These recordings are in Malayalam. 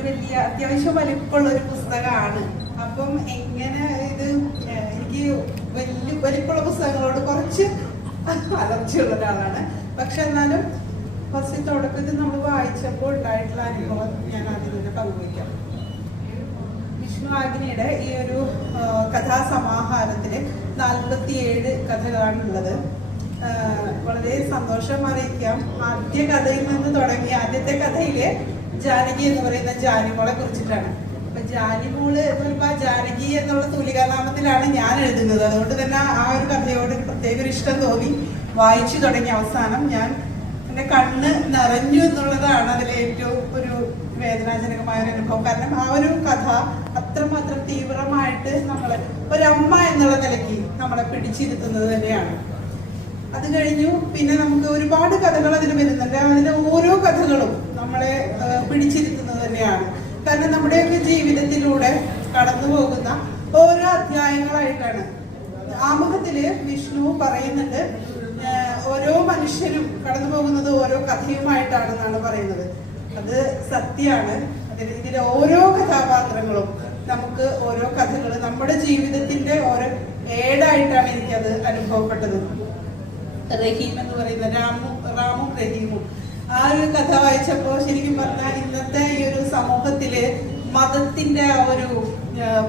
ഒരു വലിയ അത്യാവശ്യം വലിപ്പമുള്ള ഒരു പുസ്തകമാണ്. അപ്പം എങ്ങനെ ഇത് എനിക്ക് വലിപ്പമുള്ള പുസ്തകങ്ങളോട് കുറച്ച് അലർജിയുള്ള ഒരാളാണ്. പക്ഷെ എന്നാലും ഫസ്റ്റ് തുടക്കത്തിൽ നമ്മൾ വായിച്ചപ്പോൾ ഉണ്ടായിട്ടുള്ള അനുഭവം ഞാൻ ആദ്യം തന്നെ പങ്കുവയ്ക്കാം. വിഷ്ണു ആഗ്നിയുടെ ഈ ഒരു കഥാസമാഹാരത്തില് 47 കഥകളാണുള്ളത്. വളരെ സന്തോഷം അറിയിക്കാം. ആദ്യ കഥയിൽ നിന്ന് തുടങ്ങി ആദ്യത്തെ കഥയില് ജാനകി എന്ന് പറയുന്ന ജാനിമോളെ കുറിച്ചിട്ടാണ്. അപ്പൊ ജാനിമോള് ജാനകി എന്നുള്ള തൂലികാനാമത്തിലാണ് ഞാൻ എഴുതുന്നത്. അതുകൊണ്ട് തന്നെ ആ ഒരു കഥയോട് പ്രത്യേക ഒരു ഇഷ്ടം തോന്നി. വായിച്ചു തുടങ്ങിയ അവസാനം എന്റെ കണ്ണ് നിറഞ്ഞു എന്നുള്ളതാണ് അതിലെ ഏറ്റവും ഒരു വേദനാജനകമായ ഒരു അനുഭവം. കാരണം ആ ഒരു കഥ അത്രമാത്രം തീവ്രമായിട്ട് ഒരമ്മ എന്നുള്ള നിലയ്ക്ക് നമ്മളെ പിടിച്ചിരുത്തുന്നത് തന്നെയാണ്. അത് കഴിഞ്ഞു പിന്നെ നമുക്ക് ഒരുപാട് കഥകൾ അതിൽ വരുന്നുണ്ട്. അതിലെ ഓരോ കഥകളും നമ്മളെ പിടിച്ചിരുത്തുന്നത് തന്നെയാണ്. കാരണം നമ്മുടെയൊക്കെ ജീവിതത്തിലൂടെ കടന്നു പോകുന്ന ഓരോ അധ്യായങ്ങളായിട്ടാണ്. ആമുഖത്തില് വിഷ്ണു പറയുന്നുണ്ട്, ഓരോ മനുഷ്യരും കടന്നു പോകുന്നത് ഓരോ കഥയുമായിട്ടാണെന്നാണ് പറയുന്നത്. അത് സത്യമാണ്. ഇതിലെ ഓരോ കഥാപാത്രങ്ങളും നമുക്ക് ഓരോ കഥകൾ നമ്മുടെ ജീവിതത്തിന്റെ ഓരോ ഏടായിട്ടാണ് എനിക്കത് അനുഭവപ്പെട്ടത്. റഹീം എന്ന് പറയുന്ന റാമും റഹീമും ആ ഒരു കഥ വായിച്ചപ്പോ ശരിക്കും പറഞ്ഞാൽ ഇന്നത്തെ ഈ ഒരു സമൂഹത്തില് മതത്തിന്റെ ഒരു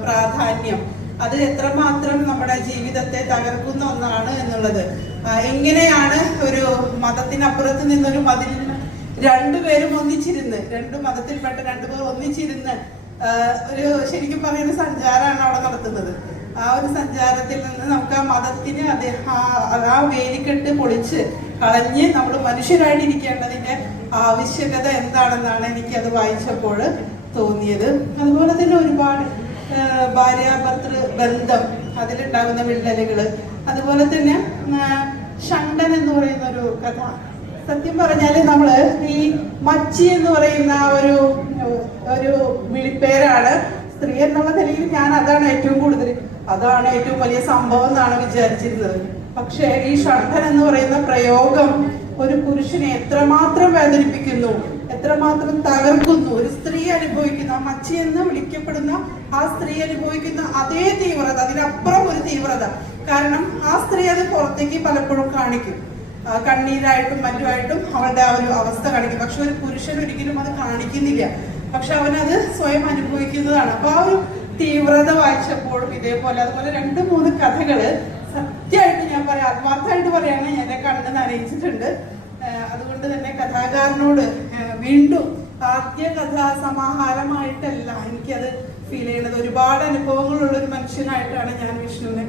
പ്രാധാന്യം അത് എത്രമാത്രം നമ്മുടെ ജീവിതത്തെ തകർക്കുന്ന ഒന്നാണ് എന്നുള്ളത്. എങ്ങനെയാണ് ഒരു മതത്തിനപ്പുറത്ത് നിന്നൊരു മതിൽ രണ്ടുപേരും ഒന്നിച്ചിരുന്ന്, രണ്ടു മതത്തിൽപ്പെട്ട രണ്ടുപേർ ഒന്നിച്ചിരുന്ന് ഒരു ശരിക്കും പറയുന്ന സഞ്ചാരമാണ് അവിടെ നടത്തുന്നത്. ആ ഒരു സഞ്ചാരത്തിൽ നിന്ന് നമുക്ക് ആ മതത്തിന് ആ വേലിക്കെട്ട് പൊളിച്ച് കളഞ്ഞ് നമ്മൾ മനുഷ്യരായിട്ടിരിക്കേണ്ടതിന്റെ ആവശ്യകത എന്താണെന്നാണ് എനിക്ക് അത് വായിച്ചപ്പോൾ തോന്നിയത്. അതുപോലെ തന്നെ ഒരുപാട് ഭാര്യാഭർത്തൃ ബന്ധം, അതിലുണ്ടാകുന്ന വിള്ളലുകള്, അതുപോലെ തന്നെ ഷണ്ടൻ എന്ന് പറയുന്ന ഒരു കഥ. സത്യം പറഞ്ഞാല് നമ്മള് ഈ മച്ചി എന്ന് പറയുന്ന ഒരു വിളിപ്പേരാണ്. സ്ത്രീ എന്നുള്ള നിലയിൽ ഞാൻ അതാണ് ഏറ്റവും വലിയ സംഭവം എന്നാണ് വിചാരിച്ചിരുന്നത്. പക്ഷെ ഈ ഷണ്ടൻ എന്ന് പറയുന്ന പ്രയോഗം ഒരു പുരുഷനെ എത്രമാത്രം വേദനിപ്പിക്കുന്നു, എത്രമാത്രം തകർക്കുന്നു. ഒരു സ്ത്രീ അനുഭവിക്കുന്ന മച്ചി എന്ന് വിളിക്കപ്പെടുന്ന ആ സ്ത്രീ അനുഭവിക്കുന്ന അതേ തീവ്രത, അതിനപ്പുറം ഒരു തീവ്രത. കാരണം ആ സ്ത്രീ അത് പുറത്തേക്ക് പലപ്പോഴും കാണിക്കും, കണ്ണീരായിട്ടും മറ്റുമായിട്ടും അവളുടെ ആ ഒരു അവസ്ഥ കാണിക്കും. പക്ഷെ ഒരു പുരുഷൻ ഒരിക്കലും അത് കാണിക്കുന്നില്ല. പക്ഷെ അവനത് സ്വയം അനുഭവിക്കുന്നതാണ്. അപ്പൊ ആ ഒരു തീവ്രത വായിച്ചപ്പോഴും ഇതേപോലെ അതുപോലെ 2-3 കഥകള് സത്യമായിട്ട് ഞാൻ പറയാം, ആത്മാർത്ഥമായിട്ട് പറയാണ്, എന്നെ കണ്ണ് നനയിച്ചിട്ടുണ്ട്. അതുകൊണ്ട് തന്നെ കഥാകാരനോട് വീണ്ടും ആദ്യ കഥാസമാഹാരമായിട്ടല്ല എനിക്കത് ഫീൽ ചെയ്യുന്നത്. ഒരുപാട് അനുഭവങ്ങളുള്ള ഒരു മനുഷ്യനായിട്ടാണ് ഞാൻ വിഷ്ണുവിനെ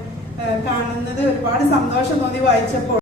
കാണുന്നത്. ഒരുപാട് സന്തോഷം തോന്നി വായിച്ചപ്പോൾ.